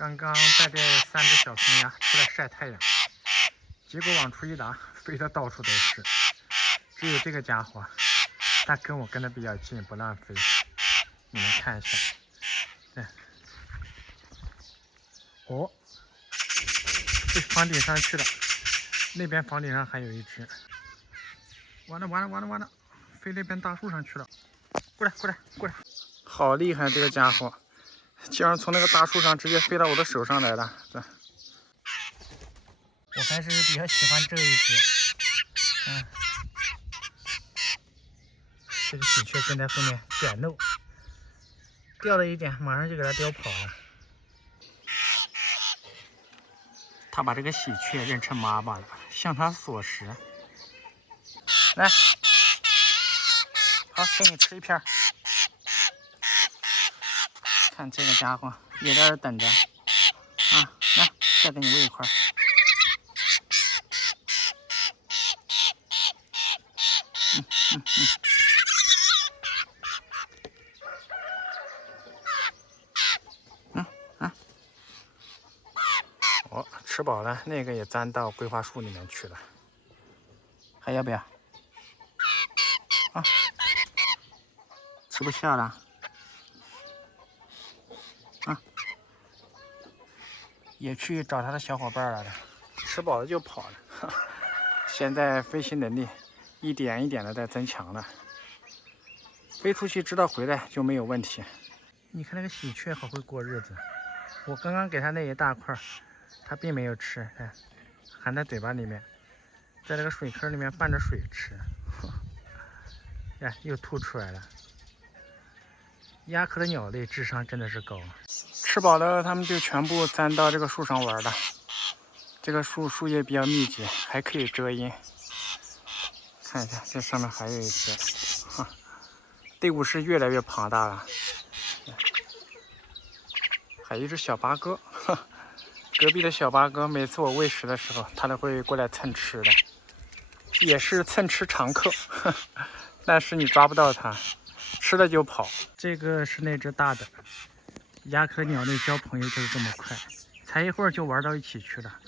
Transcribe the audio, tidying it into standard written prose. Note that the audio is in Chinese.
刚刚带这3只小松鸭出来晒太阳，结果往出一拉，飞得到处都是。只有这个家伙，它跟我跟得比较近，不乱飞。你们看一下，对，哦，这房顶上去了，那边房顶上还有一只。完了，飞那边大树上去了。过来！好厉害，这个家伙！竟然从那个大树上直接飞到我的手上来了。我还是比较喜欢这一只。这个喜鹊跟在后面捡漏，掉了一点，马上就给它叼跑了。它把这个喜鹊认成妈妈了，向它索食。来，好，给你吃一片。看这个家伙也在这等着啊！来，再给你喂一块。哦，吃饱了，那个也钻到桂花树里面去了。还要不要？啊，吃不下了。也去找他的小伙伴来了，吃饱了就跑了。现在飞行能力一点一点的在增强了，飞出去知道回来就没有问题。你看那个喜鹊好会过日子，我刚刚给它那一大块，它并没有吃，看，含在嘴巴里面，在这个水坑里面拌着水吃。哎，又吐出来了。鸭科的鸟类智商真的是高。吃饱了，它们就全部钻到这个树上玩了。这个树叶比较密集，还可以遮阴。看一下，这上面还有一只，队伍是越来越庞大了。还有一只小八哥，隔壁的小八哥，每次我喂食的时候，它都会过来蹭吃的，也是蹭吃常客。但是你抓不到它，吃了就跑。这个是那只大的。鸭科鸟类交朋友就是这么快，才一会儿就玩到一起去了。